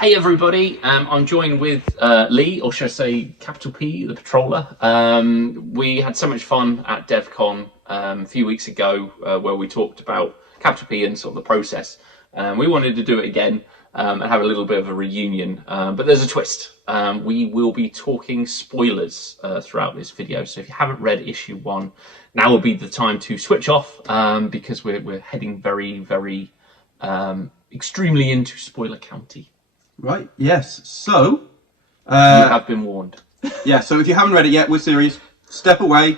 Hey everybody, I'm joined with Lee, or should I say Capital P, the Patroller. We had so much fun at DevCon a few weeks ago where we talked about Capital P and sort of the process. We wanted to do it again and have a little bit of a reunion, but there's a twist. We will be talking spoilers throughout this video, so if you haven't read issue 1, now will be the time to switch off because we're heading very extremely into spoiler county. Right, yes. So, you have been warned. Yeah, so if you haven't read it yet, we're serious. Step away,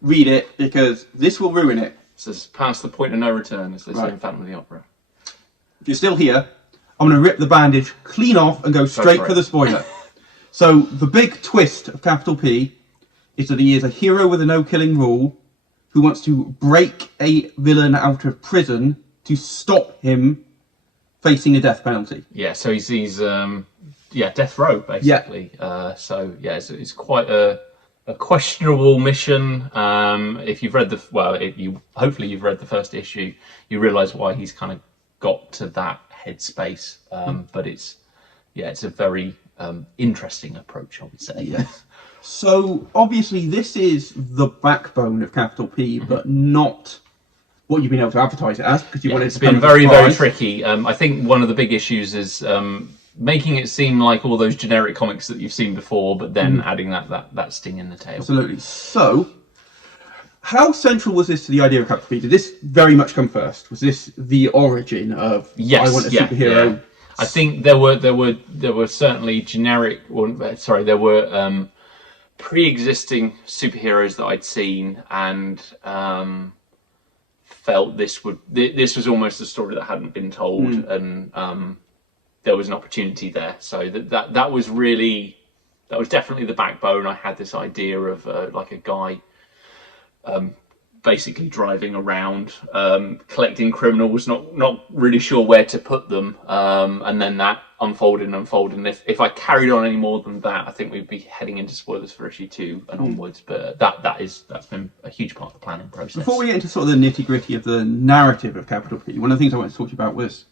read it, because this will ruin it. So it's past the point of no return, as they say Right. in Phantom of the Opera. If you're still here, I'm going to rip the bandage clean off and go straight for the spoiler. So, the big twist of Capital P is that he is a hero with a no-killing rule who wants to break a villain out of prison to stop him facing a death penalty. Yeah, so he's death row basically. Yeah. It's quite a questionable mission. If you've read hopefully you've read the first issue, you realise why he's kind of got to that headspace. But it's a very interesting approach, I would say. Yes. So obviously this is the backbone of Capital P, but not what you've been able to advertise it as, because you wanted it's to been very tricky. I think one of the big issues is making it seem like all those generic comics that you've seen before, but then adding that sting in the tail. Absolutely. So, how central was this to the idea of Capital P? Did this very much come first? Was this the origin of I want a superhero? Yeah. I think there were certainly there were pre-existing superheroes that I'd seen and felt this was almost a story that hadn't been told, and there was an opportunity there. So that was definitely the backbone. I had this idea of like a guy basically driving around collecting criminals, not really sure where to put them, and then that unfolded. And if I carried on any more than that, I think we'd be heading into spoilers for issue 2 and onwards. But that's been a huge part of the planning process. Before we get into sort of the nitty-gritty of the narrative of Capital P, one of the things I wanted to talk to you about was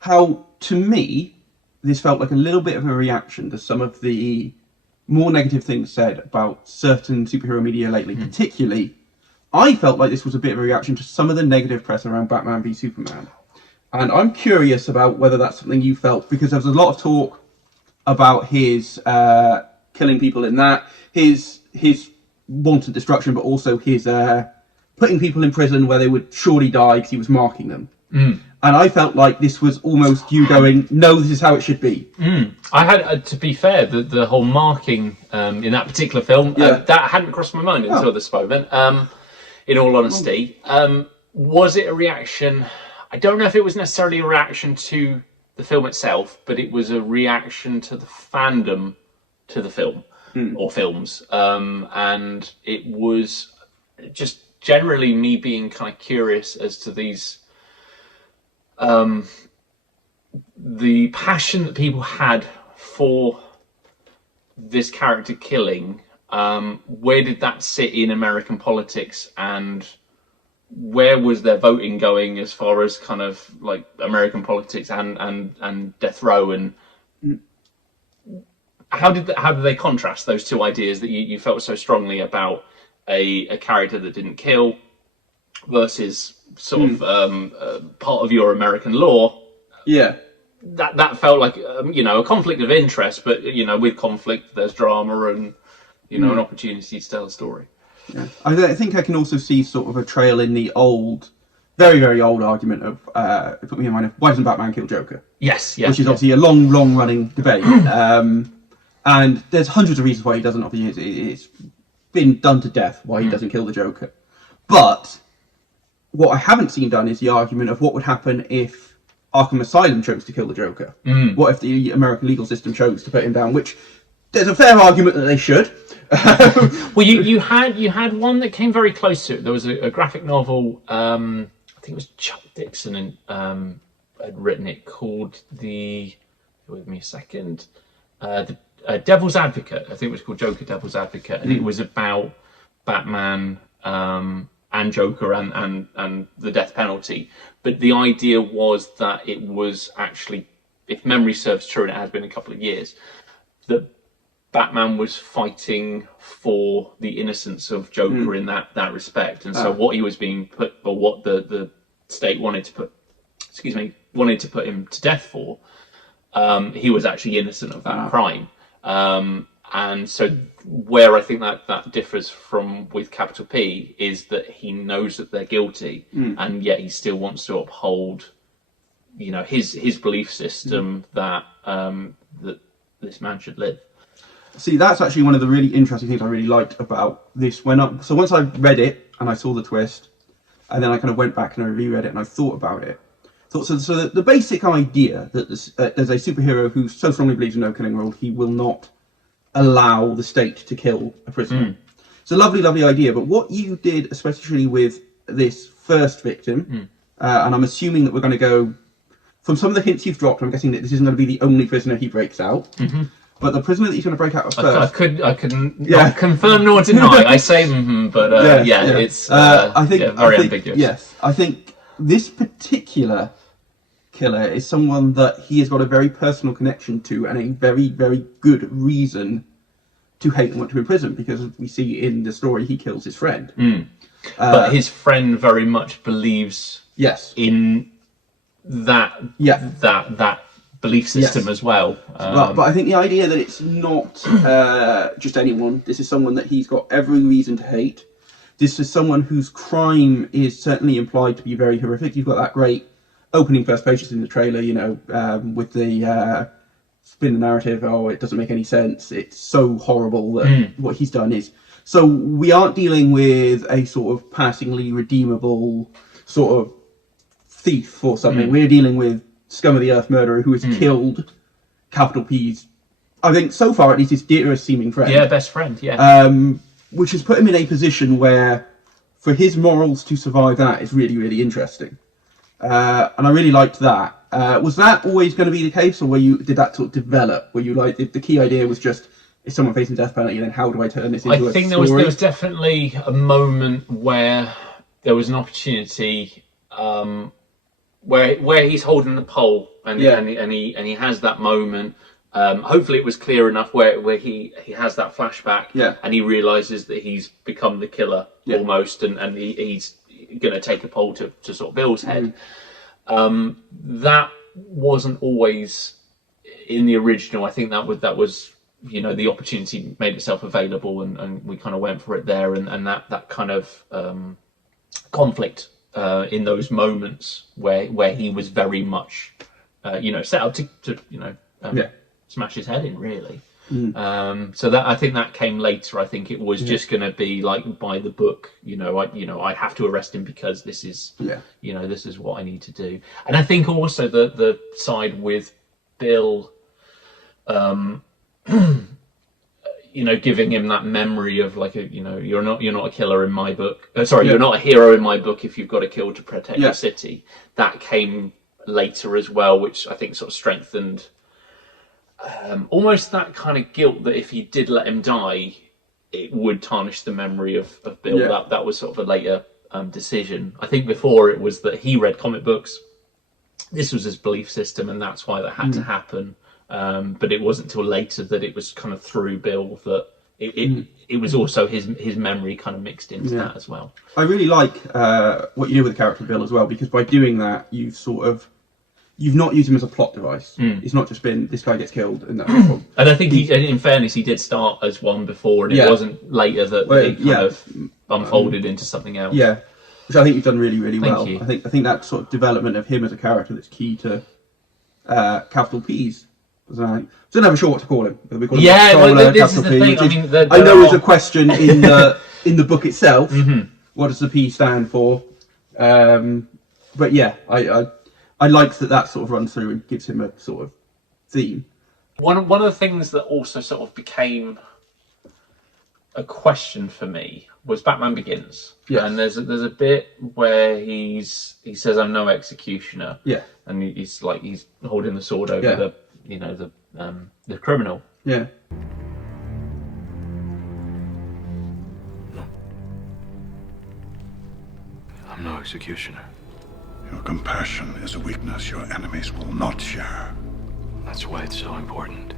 how, to me, this felt like a little bit of a reaction to some of the more negative things said about certain superhero media lately. Particularly, I felt like this was a bit of a reaction to some of the negative press around Batman v Superman. And I'm curious about whether that's something you felt, because there was a lot of talk about his killing people in that, his wanton destruction, but also his putting people in prison where they would surely die because he was marking them. And I felt like this was almost you going, no, this is how it should be. I had, to be fair, the whole marking in that particular film, that hadn't crossed my mind until this moment, in all honesty. Was it a reaction? I don't know if it was necessarily a reaction to the film itself, but it was a reaction to the fandom to the film or films. And it was just generally me being kind of curious as to these the passion that people had for this character killing. Where did that sit in American politics, and where was their voting going as far as kind of like American politics and death row, and how did they contrast those two ideas that you felt so strongly about a character that didn't kill versus sort of part of your American law? Yeah. That felt like a conflict of interest, but with conflict there's drama and an opportunity to tell a story. Yeah. I think I can also see sort of a trail in the old, very old argument of it put me in mind of why doesn't Batman kill Joker? Yes, which is obviously a long running debate. And there's hundreds of reasons why he doesn't. Obviously, it's been done to death why he doesn't kill the Joker. But what I haven't seen done is the argument of what would happen if Arkham Asylum chose to kill the Joker. What if the American legal system chose to put him down? Which there's a fair argument that they should. Well, you had one that came very close to it. There was a graphic novel. I think it was Chuck Dixon had written it, called with me a second. The Devil's Advocate. I think it was called Joker Devil's Advocate, and it was about Batman and Joker and the death penalty. But the idea was that it was actually if memory serves true, and it has been a couple of years, that Batman was fighting for the innocence of Joker in that respect, and so what he was being put, or what the state wanted to put him to death for, he was actually innocent of that crime. And so where I think that differs from with Capital P is that he knows that they're guilty, and yet he still wants to uphold, his belief system that that this man should live. See, that's actually one of the really interesting things I really liked about this. So once I read it and I saw the twist, and then I kind of went back and I reread it and I thought about it. So the basic idea that there's a superhero who so strongly believes in no killing rule, he will not allow the state to kill a prisoner. It's a lovely, lovely idea. But what you did, especially with this first victim, and I'm assuming that we're going to go from some of the hints you've dropped. I'm guessing that this isn't going to be the only prisoner he breaks out. But the prisoner that he's going to break out of first, I couldn't not confirm nor deny. I say, but it's very ambiguous. Yes, I think this particular killer is someone that he has got a very personal connection to, and a very, very good reason to hate and want to imprison. Because we see in the story, he kills his friend. But his friend very much believes in that belief system as well. But I think the idea that it's not just anyone, this is someone that he's got every reason to hate. This is someone whose crime is certainly implied to be very horrific. You've got that great opening first pages in the trailer, with the spin the narrative, it doesn't make any sense. It's so horrible that what he's done is. So we aren't dealing with a sort of passingly redeemable sort of thief or something. We're dealing with scum of the earth murderer who has killed Capital P's, I think so far at least, his dearest seeming friend. Yeah, best friend, yeah. Which has put him in a position where, for his morals to survive that is really, really interesting. And I really liked that. Was that always going to be the case, or did that sort of develop? Were you like, the key idea was just, is someone facing death penalty, then how do I turn this into a story? I think there was definitely a moment where there was an opportunity where he's holding the pole and he has that moment. Hopefully it was clear enough where he has that flashback and he realizes that he's become the killer almost, and he's going to take a pole to sort of Bill's head. That wasn't always in the original. I think that was the opportunity made itself available, and we kind of went for it there, and that kind of conflict in those moments where he was very much set up to smash his head in, really. So that, I think that came later. I think it was just going to be like by the book. I have to arrest him because this is this is what I need to do. And I think also the side with Bill, giving him that memory of like you're not a killer in my book. You're not a hero in my book if you've got to kill to protect your city. That came later as well, which I think sort of strengthened almost that kind of guilt that if he did let him die, it would tarnish the memory of Bill. That was sort of a later decision. I think before it was that he read comic books. This was his belief system, and that's why that had to happen. But it wasn't until later that it was kind of through Bill that it was also his memory kind of mixed into that as well. I really like what you do with the character Bill as well, because by doing that, you've not used him as a plot device. It's not just been, this guy gets killed and that's and I think in fairness, he did start as one before, and it wasn't later that he kind of unfolded into something else. Yeah, which I think you've done really, really well. Thank you. I think that sort of development of him as a character that's key to Capital P's. I'm still never sure what to call him. We call him this is the thing. I mean, I know there's a question in the book itself. What does the P stand for? But yeah, I like that sort of runs through and gives him a sort of theme. One of the things that also sort of became a question for me was Batman Begins. And there's a bit where he says, "I'm no executioner." And he's holding the sword over the criminal. Yeah. I'm no executioner. Your compassion is a weakness your enemies will not share. That's why it's so important.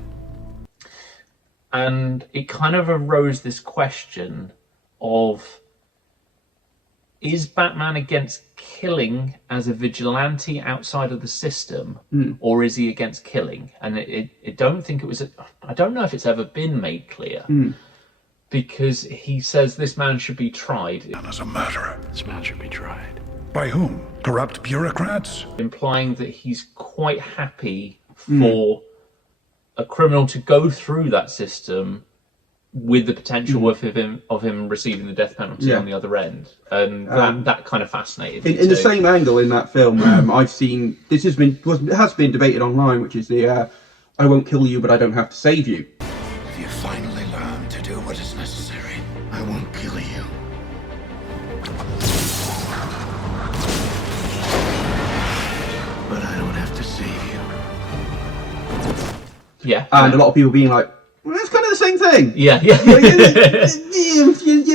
And it kind of arose this question of, is Batman against killing as a vigilante outside of the system, or is he against killing? And I don't think it was. I don't know if it's ever been made clear, because he says this man should be tried, As a murderer. This man should be tried. By whom? Corrupt bureaucrats? implying that he's quite happy for a criminal to go through that system with the potential of him receiving the death penalty on the other end, and that kind of fascinated me. In the same angle in that film, I've seen this has been debated online, which is the "I won't kill you, but I don't have to save you." If you finally learn to do what is necessary, I won't kill you. But I don't have to save you. Yeah, And a lot of people being like, well, "It's kind of the same thing." yeah. You're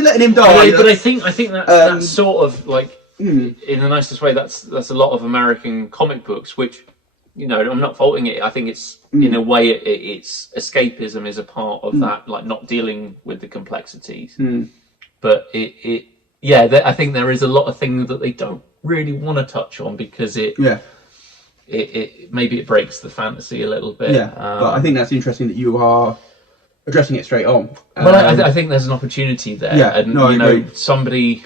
letting him die. But I think that's sort of like, in the nicest way, that's a lot of American comic books, which, you know, I'm not faulting it. I think it's in a way it's escapism is a part of that, like not dealing with the complexities. But I think there is a lot of things that they don't really want to touch on because it maybe it breaks the fantasy a little bit. Yeah, but I think that's interesting that you are addressing it straight on. Well, I think there's an opportunity there. Yeah, and no, I agree. Somebody,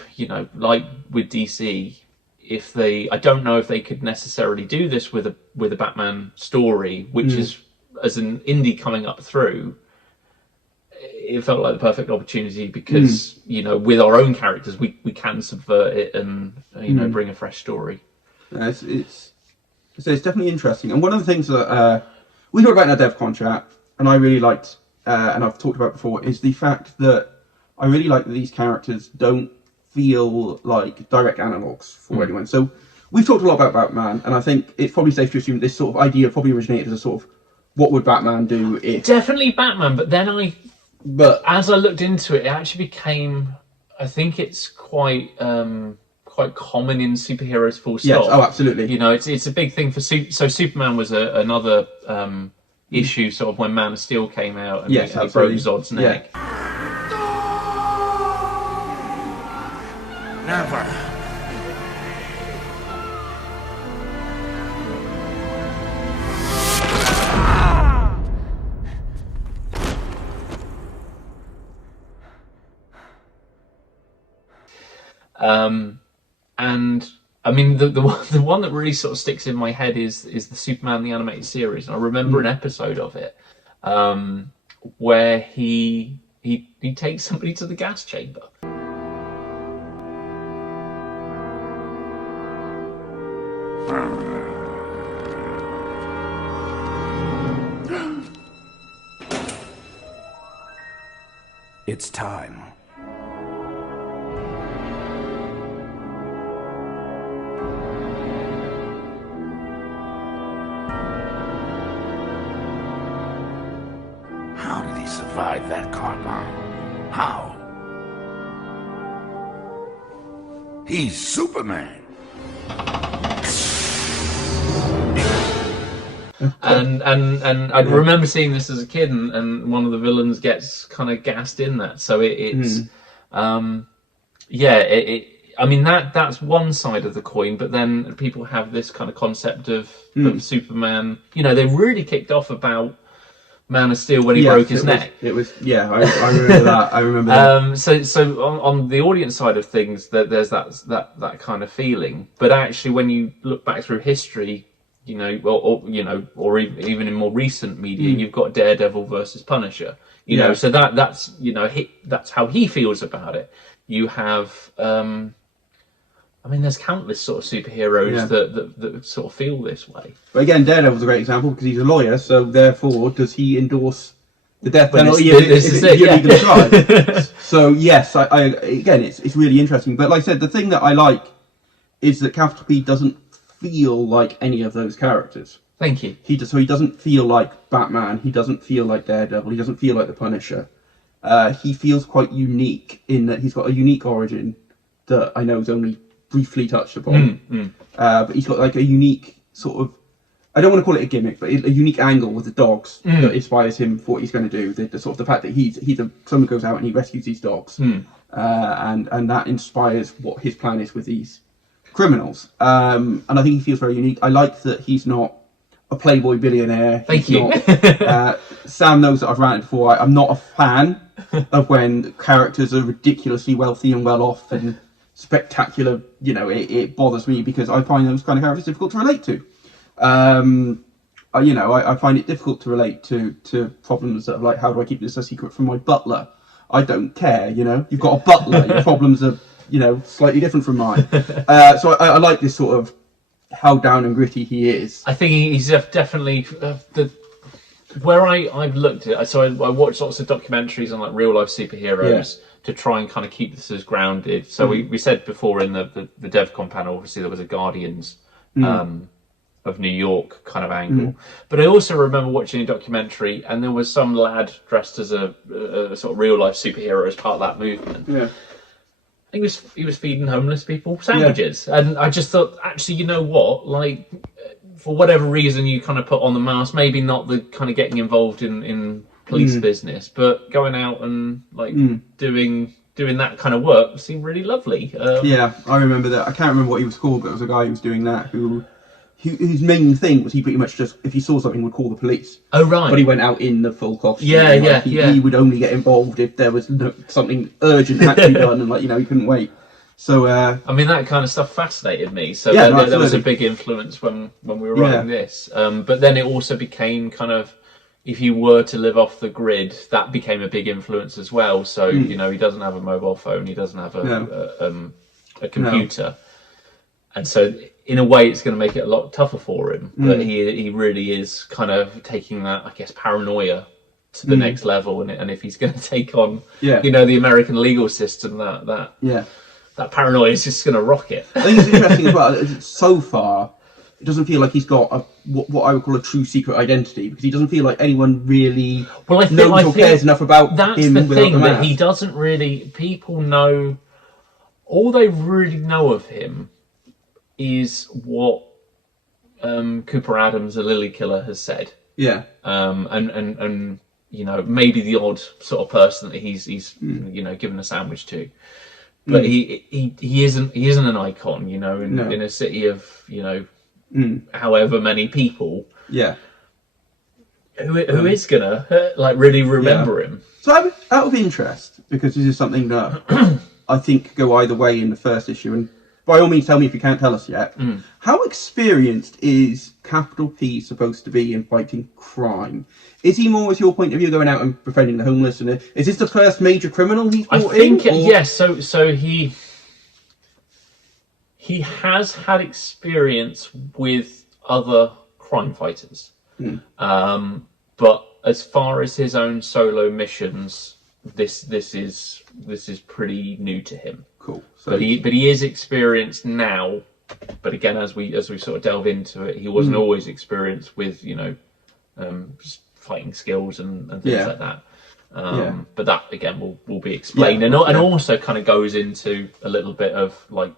like with DC, if they, I don't know if they could necessarily do this with a Batman story, which is as an indie coming up through. It felt like the perfect opportunity because with our own characters, we can subvert it and bring a fresh story. It's definitely interesting. And one of the things that we talked about in our DevCon chat, and I really liked, and I've talked about before, is the fact that I really like that these characters don't feel like direct analogues for anyone. So we've talked a lot about Batman, and I think it's probably safe to assume this sort of idea probably originated as a sort of, what would Batman do if... Definitely Batman, but then as I looked into it, it actually became, I think it's quite common in superheroes, full stop. Yes, oh, absolutely. It's a big thing for so Superman was another issue sort of when Man of Steel came out and he broke Zod's neck. Never. And I mean the one that really sort of sticks in my head is the Superman the animated series, and I remember an episode of it where he takes somebody to the gas chamber. It's time. How did he survive that car bomb? How? He's Superman. And I remember seeing this as a kid, and one of the villains gets kind of gassed in that. So it's I mean that's one side of the coin, but then people have this kind of concept of Superman. They really kicked off about Man of Steel when he broke his neck. I remember that. I remember that. So on the audience side of things, there's that kind of feeling. But actually, when you look back through history, or even in more recent media, you've got Daredevil versus Punisher. So that's that's how he feels about it. You have, there's countless sort of superheroes that sort of feel this way. But again, Daredevil's a great example because he's a lawyer, so therefore, does he endorse the death penalty if it's illegally tried? So yes, I again, it's really interesting. But like I said, the thing that I like is that Capital P doesn't feel like any of those characters. Thank you. He doesn't feel like Batman. He doesn't feel like Daredevil. He doesn't feel like the Punisher. He feels quite unique in that he's got a unique origin that I know is only briefly touched upon. But he's got like a unique sort of I don't want to call it a gimmick, but a unique angle with the dogs that inspires him for what he's going to do. The sort of the fact that someone goes out and he rescues these dogs, and that inspires what his plan is with these criminals. And I think he feels very unique. I like that he's not a playboy billionaire. Thank you. Sam knows that I've ranted before. I'm not a fan of when characters are ridiculously wealthy and well off and spectacular. You know, it bothers me because I find those kind of characters difficult to relate to. I find it difficult to relate to problems of like, how do I keep this a secret from my butler? I don't care, you know. You've got a butler. Your problems are, you know, slightly different from mine. So I like this sort of how down and gritty he is. I think he's definitely where I've looked at it. So I watched lots of documentaries on like real life superheroes to try and kind of keep this as grounded. So we said before in the DevCon panel, obviously there was a Guardians of New York kind of angle, but I also remember watching a documentary and there was some lad dressed as a sort of real life superhero as part of that movement. Yeah. He was feeding homeless people sandwiches, and I just thought, actually, you know what? Like, for whatever reason you kind of put on the mask, maybe not the kind of getting involved in police business, but going out and like doing that kind of work seemed really lovely. Yeah, I remember that. I can't remember what he was called, but there was a guy who was doing that whose main thing was he pretty much just, if he saw something, would call the police. Oh, right. But he went out in the full costume. He would only get involved if there was something urgent had to be done, and like, you know, he couldn't wait. So I mean, that kind of stuff fascinated me. So yeah, that was a big influence when we were writing this. But then it also became kind of, if you were to live off the grid, that became a big influence as well. So you know, he doesn't have a mobile phone, he doesn't have a computer, and so in a way, it's going to make it a lot tougher for him. But he really is kind of taking that, I guess, paranoia to the next level. And if he's going to take on, you know, the American legal system, that paranoia is just going to rock it. I think it's interesting as well. So far, it doesn't feel like he's got what I would call a true secret identity, because he doesn't feel like anyone really knows or cares enough about him. That's the thing, that he doesn't really. People know, all they really know of him is what Cooper Adams, a Lily Killer, has said. Yeah. And you know, maybe the odd sort of person that he's you know, given a sandwich to. But he isn't an icon, you know, in a city of, you know, however many people. Yeah. Who is gonna like really remember him? So out of interest, because this is something that I think could go either way in the first issue, and by all means tell me if you can't tell us yet, how experienced is Capital P supposed to be in fighting crime? Is he more, as your point of view, going out and befriending the homeless? And is this the first major criminal he's brought in? Yes. So he has had experience with other crime fighters, but as far as his own solo missions, this is pretty new to him. Cool. So but he is experienced now. But again, as we sort of delve into it, he wasn't always experienced with, you know, just fighting skills and things like that. But that again will be explained, and also kind of goes into a little bit of like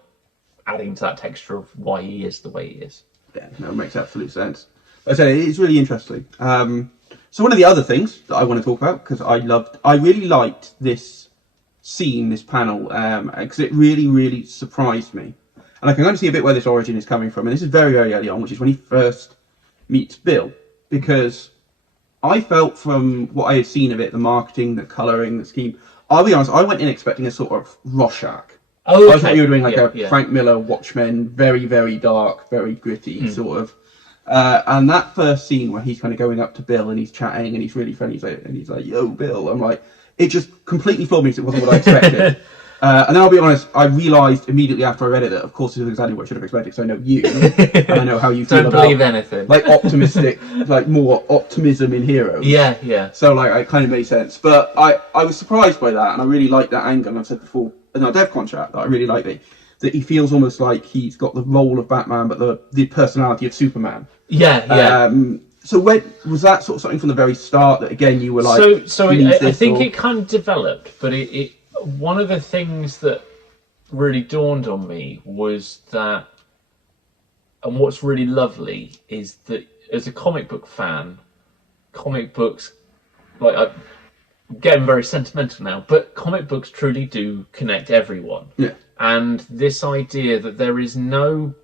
adding to that texture of why he is the way he is. Yeah, no, it makes absolute sense. I say it's really interesting. So one of the other things that I want to talk about, because I really liked this scene, this panel, because it really, really surprised me. And I can kind of see a bit where this origin is coming from. And this is very, very early on, which is when he first meets Bill. Because I felt from what I had seen of it, the marketing, the colouring, the scheme, I'll be honest, I went in expecting a sort of Rorschach. Oh, okay. I thought you were doing like a Frank Miller Watchmen, very, very dark, very gritty sort of. And that first scene where he's kind of going up to Bill and he's chatting and he's really funny, he's like, yo, Bill. I'm like, it just completely floored me because it wasn't what I expected. And then I'll be honest, I realised immediately after I read it that, of course, this is exactly what I should have expected, because I know you, and I know how you feel about... Don't believe anything. Like, optimistic, like, more optimism in heroes. Yeah. So, like, it kind of made sense. But I was surprised by that, and I really liked that angle, and I've said before, in our DevCon chat, that I really like that he feels almost like he's got the role of Batman, but the personality of Superman. Yeah. So was that sort of something from the very start that, again, you were like... I think it kind of developed, but it one of the things that really dawned on me was that, and what's really lovely is that as a comic book fan, comic books, like I'm getting very sentimental now, but comic books truly do connect everyone. Yeah. And this idea that there is no,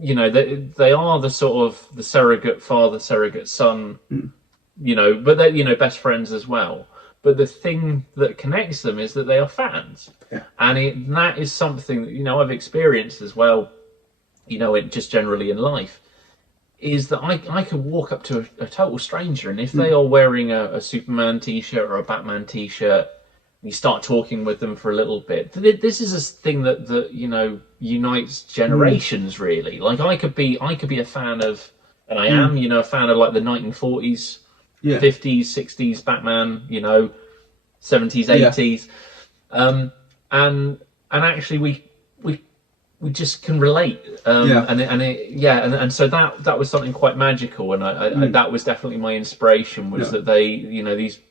they are the sort of the surrogate father, surrogate son, but they're, best friends as well. But the thing that connects them is that they are fans. Yeah. And that is something that, I've experienced as well, it just generally in life, is that I could walk up to a total stranger, and if they are wearing a Superman t-shirt or a Batman t-shirt, you start talking with them for a little bit. This is a thing that unites generations, really. Like I could be a fan of, and I am, a fan of like the 1940s, 50s, 60s Batman, 70s, 80s, and actually we just can relate, and so that was something quite magical, and I that was definitely my inspiration, was that they,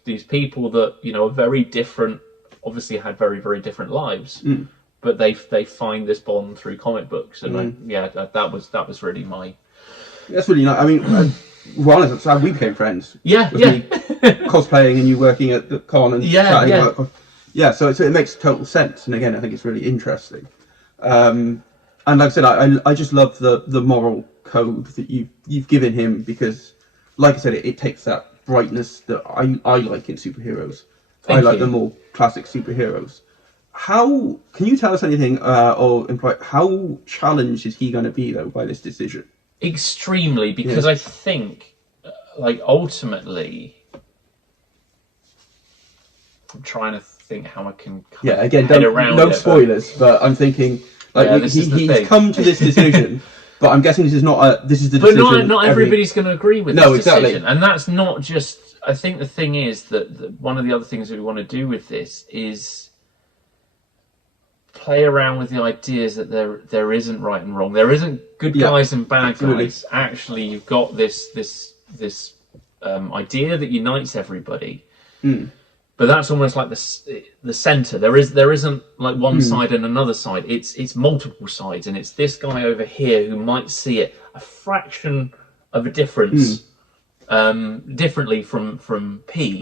these people that are very different, obviously had very, very different lives, but they find this bond through comic books, and that was really my. That's really nice. I mean, well, honest, that's how we became friends. Yeah. Me cosplaying and you working at the con and chatting about. Yeah, so it makes total sense, and again, I think it's really interesting. And like I said, I just love the moral code that you've given him, because, like I said, it takes that brightness that I like in superheroes. I like the more classic superheroes. How can you tell us anything, or imply how challenged is he going to be though by this decision? Extremely, because I think, ultimately, I'm trying to think how I can again, head around no spoilers, but I'm thinking he's come to this decision, but I'm guessing this is the decision. But not everybody's going to agree with this decision, exactly. And that's not just. I think the thing is that one of the other things that we want to do with this is play around with the ideas that there isn't right and wrong. There isn't good guys and bad guys. Actually, you've got this idea that unites everybody. But that's almost like the center. There isn't like one side and another side. It's multiple sides, and it's this guy over here who might see it a fraction of a difference, differently from P,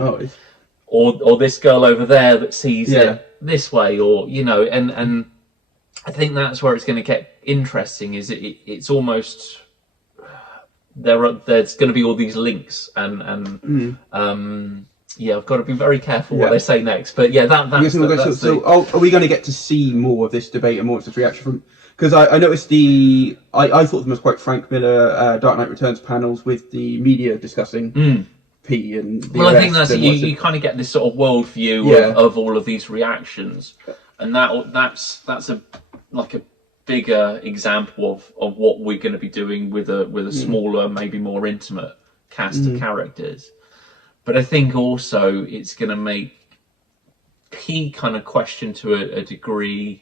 or this girl over there that sees it this way, or and I think that's where it's going to get interesting. Is it's almost there's going to be all these links and I've got to be very careful what they say next. But are we going to get to see more of this debate and more of this reaction from? Because I noticed I thought them as quite Frank Miller Dark Knight Returns panels with the media discussing P and the I think that's you kind of get this sort of worldview of all of these reactions, and that's a bigger example of what we're going to be doing with a smaller, maybe more intimate cast of characters. But I think also it's going to make P kind of question to a degree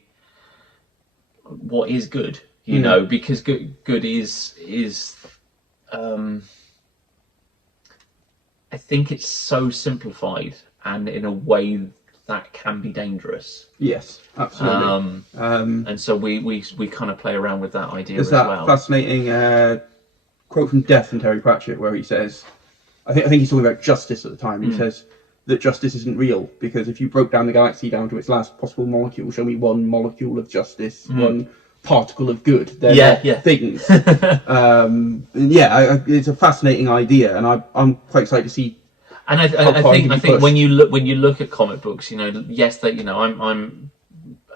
what is good, because good is I think it's so simplified, and in a way that can be dangerous. Yes, absolutely. And so we kind of play around with that idea as well. There's that fascinating quote from Death and Terry Pratchett where he says, I think he's talking about justice at the time. He says that justice isn't real, because if you broke down the galaxy down to its last possible molecule, show me one molecule of justice, one particle of good. They're not things. It's a fascinating idea, and I'm quite excited to see. And I think when you look at comic books, yes, that I'm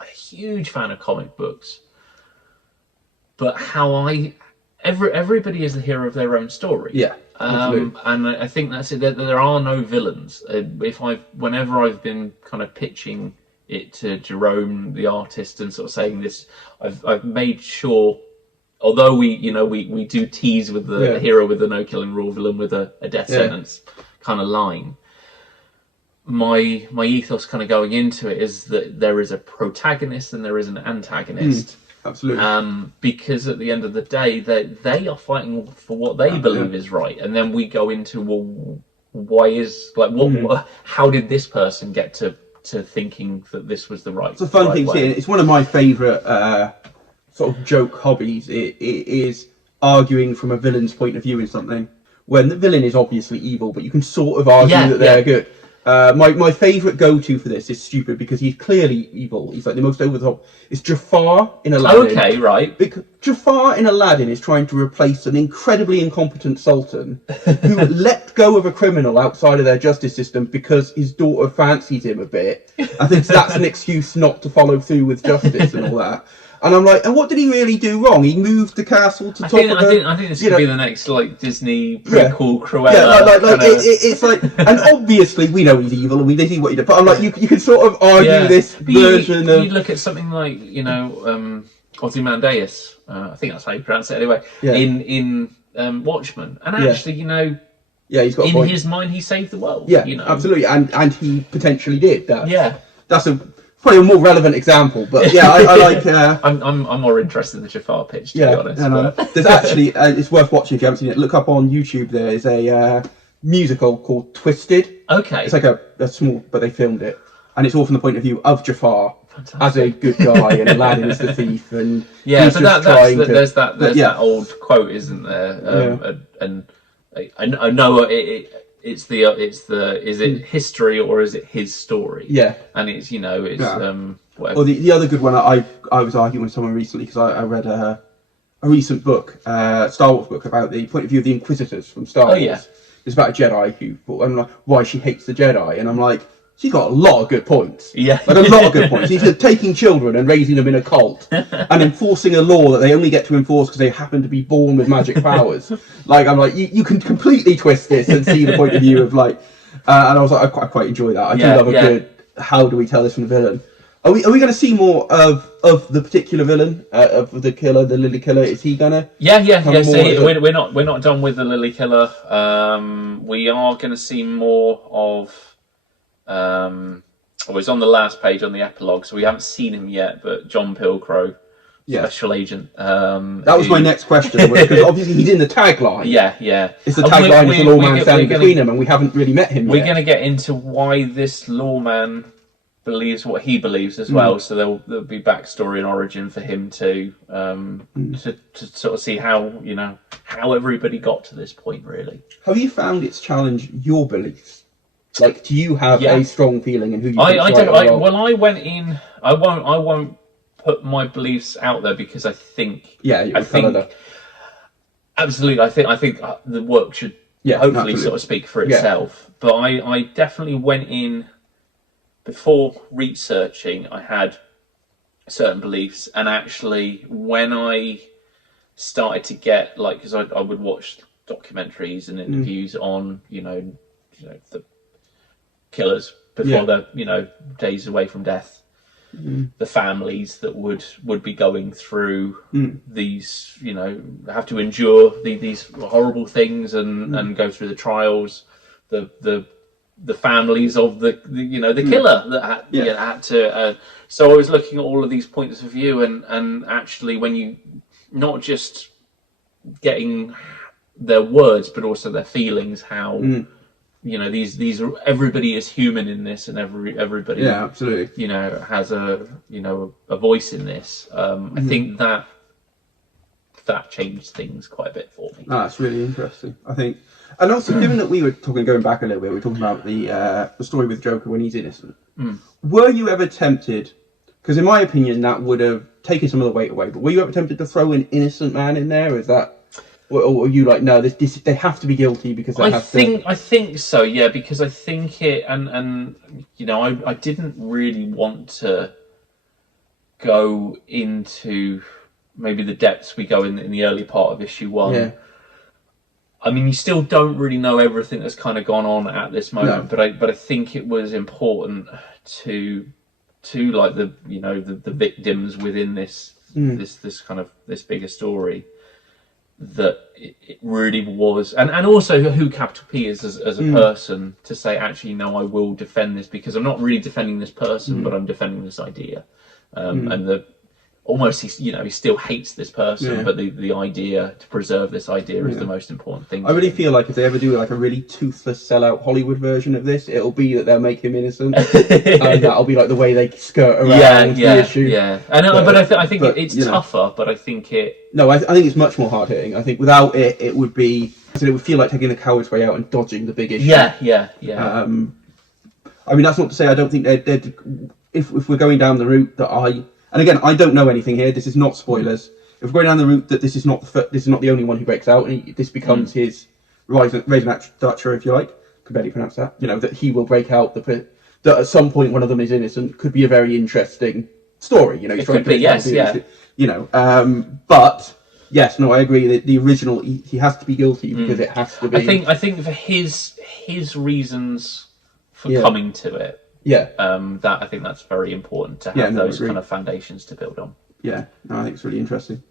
a huge fan of comic books, but everybody is the hero of their own story. Yeah. And I think that's it. There are no villains. Whenever I've been kind of pitching it to Jerome, the artist, and sort of saying this, I've made sure, although we do tease with the hero with the no killing rule, villain with a death sentence kind of line. My ethos kind of going into it is that there is a protagonist and there is an antagonist. Absolutely. Because at the end of the day, they are fighting for what they believe is right, and then we go into why is how did this person get to thinking that this was the right? It's a fun thing to see. It's one of my favourite sort of joke hobbies. It is arguing from a villain's point of view in something. when the villain is obviously evil, but you can sort of argue Yeah, that they're yeah. good. My favourite go-to for this is stupid because he's clearly evil. He's like the most over the top. It's Jafar in Aladdin. Okay, right. Because Jafar in Aladdin is trying to replace an incredibly incompetent sultan who let go of a criminal outside of their justice system because his daughter fancies him a bit. I think that's an excuse not to follow through with justice and all that. And I'm like, and what did he really do wrong? He moved the castle to I top think, of I think this you could know- be the next like Disney prequel Cruella. Yeah, kinda- it's like, and obviously we know he's evil and we see what he did, but I'm like, you can sort of argue Yeah. this But you version of. look at something like Ozymandias. I think that's how you pronounce it anyway. Yeah. In Watchmen, and Yeah. actually, Yeah, he's got a in point. his mind, he saved the world. Yeah, you know? absolutely, and he potentially did that. Yeah. That's probably a more relevant example, but yeah, I like. I'm more interested in the Jafar pitch, to be Yeah, honest. and, but- there's actually it's worth watching if you haven't seen it. Look up on YouTube. There is a musical called Twisted. Okay. It's like a small, but they filmed it, and it's all from the point of view of Jafar Fantastic. as a good guy, and Aladdin is the thief, and Yeah, he's but just there's trying to- there's yeah. that old quote, isn't there? And I know it's is it history or is it his story? Yeah. And it's Yeah. whatever. Or the other good one I was arguing with someone recently because I read a recent book, Star Wars book about the point of view of the Inquisitors from Star Wars. yeah. It's about a Jedi and like why she hates the Jedi, and I'm like, she's got a lot of good points. Yeah. Like a lot of good points. He's taking children and raising them in a cult and enforcing a law that they only get to enforce because they happen to be born with magic powers. Like, I'm like, you can completely twist this and see the point of view of like, and I was like, I quite enjoy that. I do love a good, how do we tell this from the villain? Are we going to see more of the particular villain, of the killer, the Lily Killer? Is he gonna? Yeah. more See, of a- we're not done with the Lily Killer. We are going to see more of. It's on the last page on the epilogue, so we haven't seen him yet. But John Pilcrow, Yeah. special agent. That was my next question, because obviously he's in the tagline. Yeah. It's the And tagline, we- is the we- lawman we're standing gonna- between them, and we haven't really met him We're yet. going to get into why this lawman believes what he believes as well. So there'll be backstory and origin for him to sort of see how how everybody got to this point. Really, Have you found it's challenged your beliefs? Like, do you have Yeah. a strong feeling in who you I think's don't. right or wrong? Well, I went in. I won't put my beliefs out there because I think. Yeah, you I kind of think absolutely. I think the work should Yeah, hopefully absolutely. sort of speak for Yeah. itself. But I definitely went in before researching. I had certain beliefs, and actually when I started to get because I would watch documentaries and interviews on the killers before their days away from death, the families that would be going through these have to endure these horrible things and go through the trials, the families of the killer that had to. So I was looking at all of these points of view, and actually, when you not just getting their words, but also their feelings, how these are, everybody is human in this, and everybody Yeah, absolutely. has a voice in this. I think that changed things quite a bit for me. That's really interesting, I think. And also, given that we were going back a little bit, we were talking about the story with Joker when he's innocent. Were you ever tempted, because in my opinion that would have taken some of the weight away, but were you ever tempted to throw an innocent man in there? Is that, or are you like, no, this they have to be guilty because they have to... I think so, yeah, because I think it, and I didn't really want to go into maybe the depths we go in the early part of issue 1. Yeah. I mean, you still don't really know everything that's kind of gone on at this moment, but I think it was important to like the victims within this this bigger story, that it really was, and also who Capital P is as a person, to say, actually, no, I will defend this, because I'm not really defending this person, but I'm defending this idea, and almost he still hates this person, Yeah. but the idea to preserve this idea is the most important thing. I really feel like if they ever do like a really toothless sellout Hollywood version of this, it'll be that they'll make him innocent, and that'll be like the way they skirt around the issue. Yeah. I think but, it's you know. tougher, but I think it. No, I think it's much more hard hitting. I think without it, it would feel like taking the coward's way out and dodging the big issue. Yeah. I mean, that's not to say I don't think they're if we're going down the route that and again, I don't know anything here. This is not spoilers. If we're going down the route that this is not the only one who breaks out, and this becomes his Raison Dutcher, if you like, could barely pronounce that. You know, that he will break out. That at some point one of them is innocent could be a very interesting story. You know, It could be, yes, yeah. You know, but yes, no, I agree that the original he has to be guilty because it has to be. I think for his reasons for Yeah. coming to it. Yeah. That I think that's very important to have Yeah, no, I those agree. kind of foundations to build on. Yeah, no, I think it's really interesting.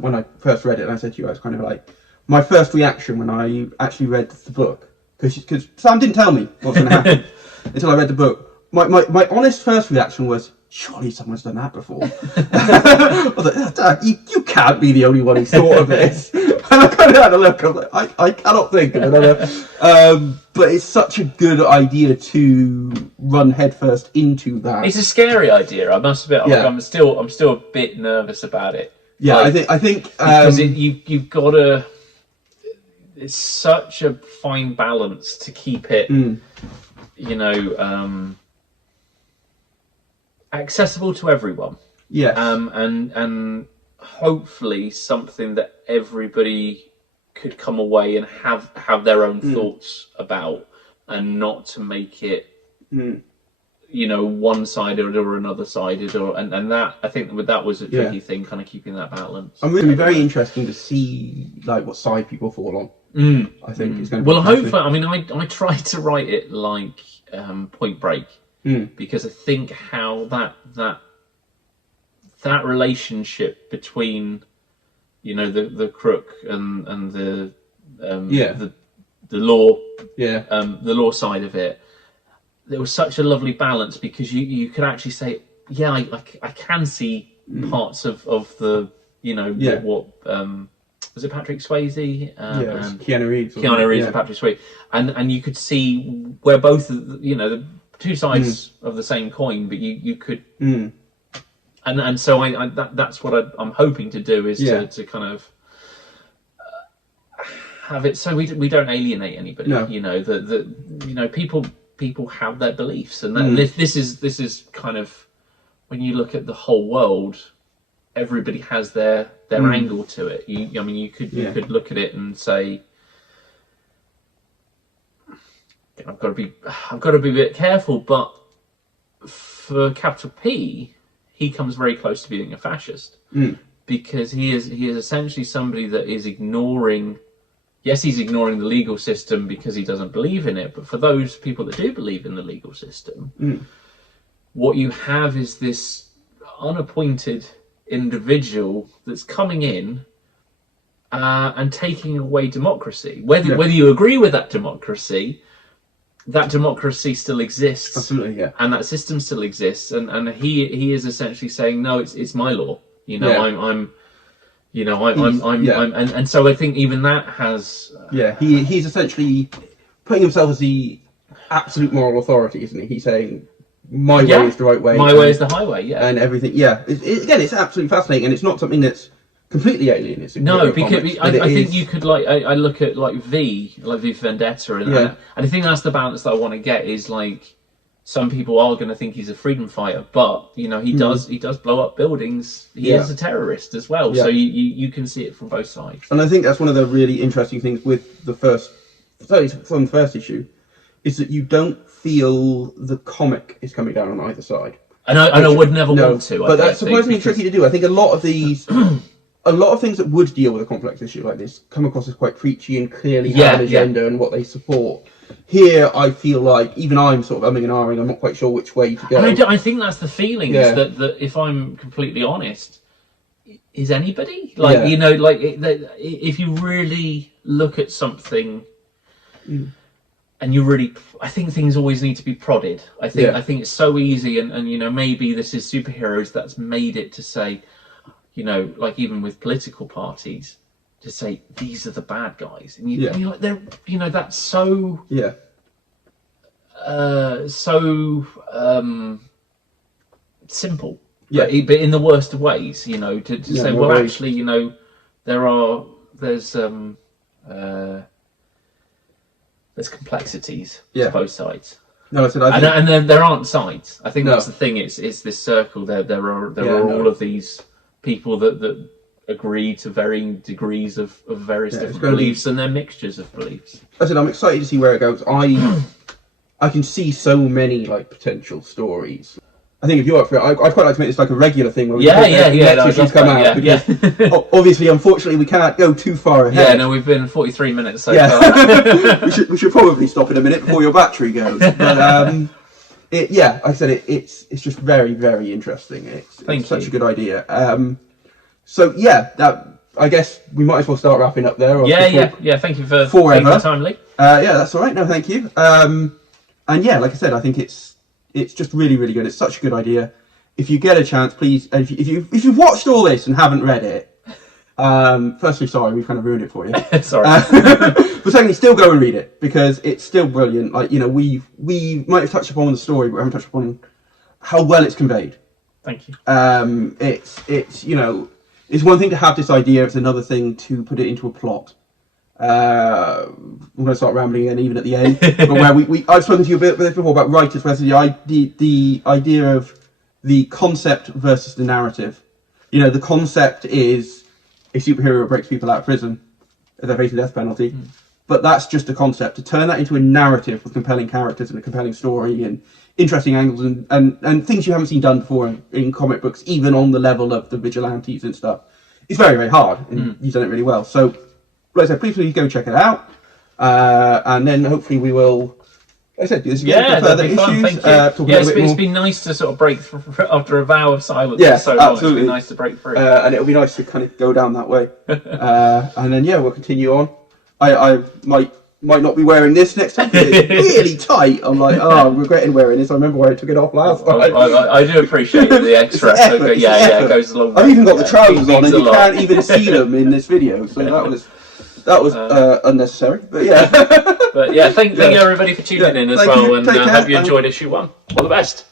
When I first read it, and I said to you, I was kind of like, my first reaction when I actually read the book, because Sam didn't tell me what's going to happen until I read the book. My honest first reaction was, surely someone's done that before. I was like, "Oh, Dad, you can't be the only one who thought of this." And I kind of had a look. I was like, I cannot think of another. But it's such a good idea to run headfirst into that. It's a scary idea. I must admit, Yeah. I'm still a bit nervous about it. Yeah, Like, I think because you've got to. It's such a fine balance to keep it, you know, accessible to everyone. yes, And hopefully something that everybody could come away and have their own thoughts about, and not to make it, you know, one-sided or another-sided, and that I think that was a tricky thing, kind of keeping that balance. I'm really very interesting to see like what side people fall on. I think it's going to be Well, fascinating. hopefully, I mean, I tried to write it like Point Break, because I think how that relationship between, you know, the crook and the law, the law side of it, there was such a lovely balance, because you could actually say, yeah, I can see parts of the, you know, what was it Patrick Swayze? it was and Keanu Reeves. wasn't Keanu it? Reeves Yeah. and Patrick Swayze, and you could see where both, you know, the two sides of the same coin, but you could, and so that's what I'm hoping to do, is to kind of have it so we don't alienate anybody. No. You know, the you know, people have their beliefs, and that, this is kind of, when you look at the whole world, everybody has their angle to it. I mean, you could look at it and say, I've got to be a bit careful, but for Capital P, he comes very close to being a fascist, because he is essentially somebody that is ignoring. Yes, he's ignoring the legal system because he doesn't believe in it. But for those people that do believe in the legal system, what you have is this unappointed individual that's coming in and taking away democracy. Whether you agree with that democracy still exists. Absolutely, yeah. And that system still exists. And he is essentially saying, no, it's my law. You know, and so I think even that has. He's essentially putting himself as the absolute moral authority, isn't he? He's saying, my way is the right way. My way is the highway, yeah. And everything, again, it's absolutely fascinating, and it's not something that's completely alien. It's No, because I think you could, like, I look at like V for Vendetta, and I think that's the balance that I want to get, is like, some people are going to think he's a freedom fighter, but you know, he does blow up buildings. He is a terrorist as well, so you can see it from both sides. And I think that's one of the really interesting things with the first issue, is that you don't feel the comic is coming down on either side. And I would never want to. But that's surprisingly tricky to do. I think a lot of these, a lot of things that would deal with a complex issue like this come across as quite preachy and clearly have an agenda and what they support. Here, I feel like even I'm sort of umming and ahhing. I'm not quite sure which way to go. And I think that's the feeling, is that if I'm completely honest, is anybody you know, like if you really look at something, and you really, I think things always need to be prodded. I think it's so easy, and you know, maybe this is superheroes that's made it to say, you know, like even with political parties, to say these are the bad guys, and you're like, they're, you know, that's so simple, but in the worst of ways, you know, to say, well, actually, you know, there's complexities to both sides. No, I said I think... and then there aren't sides. I think that's the thing. It's this circle. There are all of these people that agree to varying degrees of various different beliefs, and they're mixtures of beliefs. I said I'm excited to see where it goes. I can see so many like potential stories. I think if you're up for it, I'd quite like to make this like a regular thing where we issues come out. Because obviously, unfortunately, we can't go too far ahead. Yeah, no, we've been 43 minutes so far. we should probably stop in a minute before your battery goes. But like I said, it's just very, very interesting. It's such a good idea. So yeah, I guess we might as well start wrapping up there. Yeah. Thank you for taking the time, Lee. Yeah, that's all right. No, thank you. And yeah, like I said, I think it's just really, really good. It's such a good idea. If you get a chance, please, if you've watched all this and haven't read it, firstly, sorry, we've kind of ruined it for you. Sorry. But secondly, still go and read it, because it's still brilliant. Like, you know, we might have touched upon the story, but we haven't touched upon how well it's conveyed. Thank you. It's you know, it's one thing to have this idea, it's another thing to put it into a plot. I'm going to start rambling again, even at the end. But where I've spoken to you a bit before about writers versus the idea of the concept versus the narrative. You know, the concept is a superhero who breaks people out of prison as they're facing the death penalty. But that's just a concept. To turn that into a narrative with compelling characters and a compelling story and interesting angles and things you haven't seen done before in comic books, even on the level of the vigilantes and stuff, it's very, very hard. And you've done it really well. So, like I said, please go check it out. And then hopefully we will, like I said, do this again for further issues. Thank you. It's been nice to sort of break after a vow of silence for so long. Absolutely. It's been nice to break through. And it'll be nice to kind of go down that way. And then, we'll continue on. I might not be wearing this next time, because it's really tight. I'm like, I'm regretting wearing this. I remember why I took it off last time. I do appreciate the extra. It goes along. I've even got the trousers on, and you can't even see them in this video. So that was unnecessary. But yeah. Thank you everybody for tuning in as well, and I hope you enjoyed issue 1. All the best.